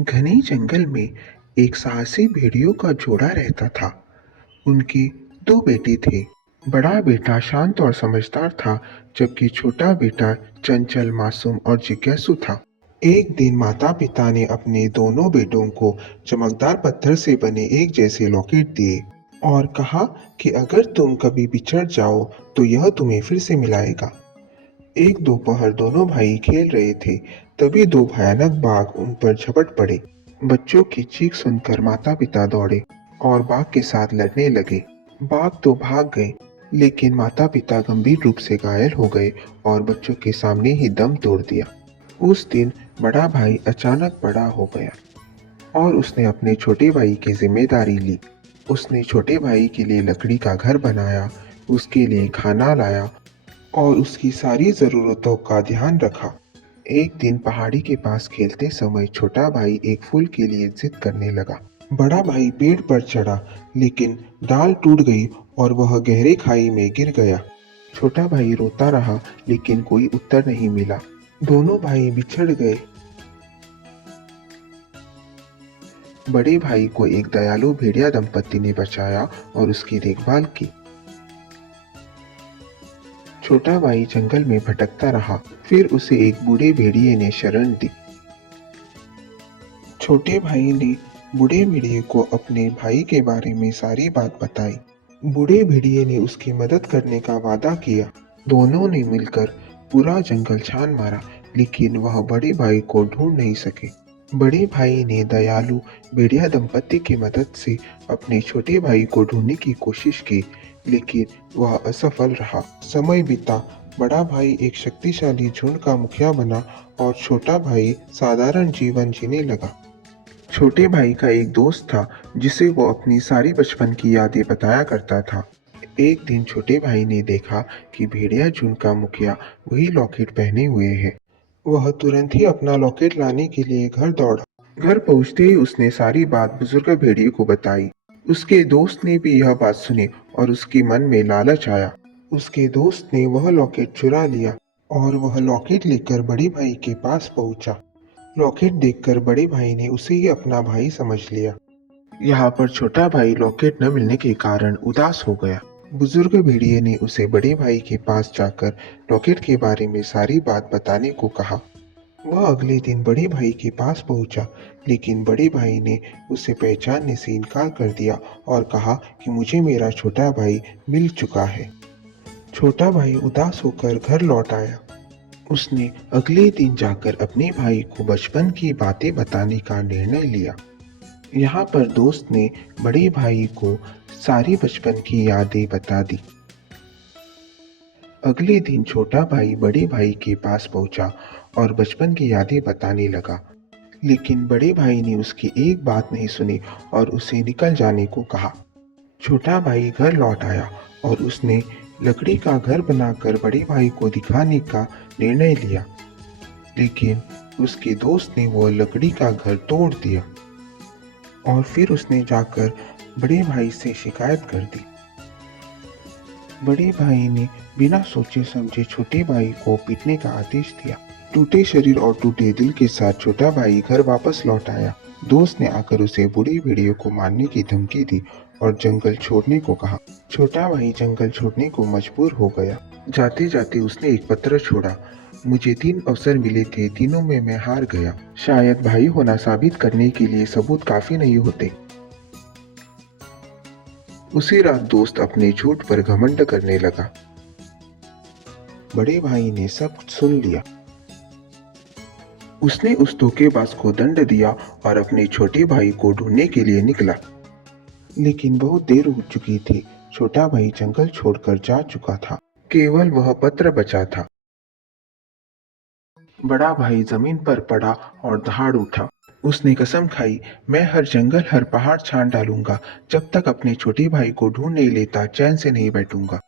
घने जंगल में एक साहसी भेड़ियों का जोड़ा रहता था। उनके दो बेटे थे। बड़ा बेटा शांत और समझदार था, जबकि छोटा बेटा चंचल, मासूम और जिज्ञासु था। एक दिन माता पिता ने अपने दोनों बेटों को चमकदार पत्थर से बने एक जैसे लॉकेट दिए और कहा कि अगर तुम कभी बिछड़ जाओ तो यह तुम्हें फिर से मिलाएगा। एक दोपहर दोनों भाई खेल रहे थे, तभी दो भयानक बाघ उन पर झपट पड़े। बच्चों की चीख सुनकर माता पिता दौड़े और बाघ के साथ लड़ने लगे। बाघ तो भाग गए, लेकिन माता पिता गंभीर रूप से घायल हो गए और बच्चों के सामने ही दम तोड़ दिया। उस दिन बड़ा भाई अचानक बड़ा हो गया और उसने अपने छोटे भाई की जिम्मेदारी ली। उसने छोटे भाई के लिए लकड़ी का घर बनाया, उसके लिए खाना लाया और उसकी सारी ज़रूरतों का ध्यान रखा। एक दिन पहाड़ी के पास खेलते समय छोटा भाई एक फूल के लिए जिद करने लगा। बड़ा भाई पेड़ पर चढ़ा, लेकिन डाल टूट गई और वह गहरे खाई में गिर गया। छोटा भाई रोता रहा, लेकिन कोई उत्तर नहीं मिला। दोनों भाई बिछड़ गए। बड़े भाई को एक दयालु भेड़िया दंपति ने बचाया और उसकी देखभाल की। छोटा भाई जंगल में भटकता रहा, फिर उसे एक बूढ़े भेड़िए ने शरण दी। छोटे भाई ने बूढ़े भेड़िए को अपने भाई के बारे में सारी बात बताई। बूढ़े भेड़िए ने उसकी मदद करने का वादा किया। दोनों ने मिलकर पूरा जंगल छान मारा, लेकिन वह बड़े भाई को ढूंढ नहीं सके। बड़े भाई ने दयालु भेड़िया दंपति की मदद से अपने छोटे भाई को ढूंढने की कोशिश की, लेकिन वह असफल रहा। समय बीता, बड़ा भाई एक शक्तिशाली झुंड का मुखिया बना और छोटा भाई साधारण जीवन जीने लगा। छोटे भाई का एक दोस्त था, जिसे वो अपनी सारी बचपन की यादें बताया करता था। एक दिन छोटे भाई ने देखा कि भेड़िया झुंड का मुखिया वही लॉकेट पहने हुए है। वह तुरंत ही अपना लॉकेट लाने के लिए घर दौड़ा। घर पहुंचते ही उसने सारी बात बुजुर्ग भेड़िए को बताई। उसके दोस्त ने भी यह बात सुनी और उसके मन में लालच आया। उसके दोस्त ने वह लॉकेट चुरा लिया और वह लॉकेट लेकर बड़े भाई के पास पहुंचा। लॉकेट देखकर बड़े भाई ने उसे ही अपना भाई समझ लिया। यहाँ पर छोटा भाई लॉकेट न मिलने के कारण उदास हो गया। बुजुर्ग भेड़िए ने उसे बड़े भाई के पास जाकर लॉकेट के बारे में सारी बात बताने को कहा। वह अगले दिन बड़े भाई के पास पहुंचा, लेकिन बड़े भाई ने उसे पहचानने से इनकार कर दिया और कहा कि मुझे मेरा छोटा भाई मिल चुका है। छोटा भाई उदास होकर घर लौट आया। उसने अगले दिन जाकर अपने भाई को बचपन की बातें बताने का निर्णय लिया। यहाँ पर दोस्त ने बड़े भाई को सारी बचपन की यादें बता दी। अगले दिन छोटा भाई बड़े भाई के पास पहुंचा और बचपन की यादें बताने लगा, लेकिन बड़े भाई ने उसकी एक बात नहीं सुनी और उसे निकल जाने को कहा। छोटा भाई घर लौट आया और उसने लकड़ी का घर बनाकर बड़े भाई को दिखाने का निर्णय लिया, लेकिन उसके दोस्त ने वो लकड़ी का घर तोड़ दिया और फिर उसने जाकर बड़े भाई से शिकायत कर दी। बड़े भाई ने बिना सोचे समझे छोटे भाई को पीटने का आदेश दिया। टूटे शरीर और टूटे दिल के साथ छोटा भाई घर वापस लौट आया। दोस्त ने आकर उसे बूढ़ी भेड़ियों को मारने की धमकी दी और जंगल छोड़ने को कहा। छोटा भाई जंगल छोड़ने को मजबूर हो गया। जाते जाते उसने एक पत्र छोड़ा। मुझे 3 अवसर मिले थे, तीनों में मैं हार गया। शायद भाई होना साबित करने के लिए सबूत काफी नहीं होते। उसी रात दोस्त अपने झूठ पर घमंड करने लगा। बड़े भाई ने सब कुछ सुन लिया। उसने उस धोखेबाज को दंड दिया और अपने छोटे भाई को ढूंढने के लिए निकला, लेकिन बहुत देर हो चुकी थी। छोटा भाई जंगल छोड़कर जा चुका था। केवल वह पत्र बचा था। बड़ा भाई जमीन पर पड़ा और दहाड़ उठा। उसने कसम खाई, मैं हर जंगल हर पहाड़ छान डालूंगा, जब तक अपने छोटे भाई को ढूंढ नहीं लेता चैन से नहीं बैठूंगा।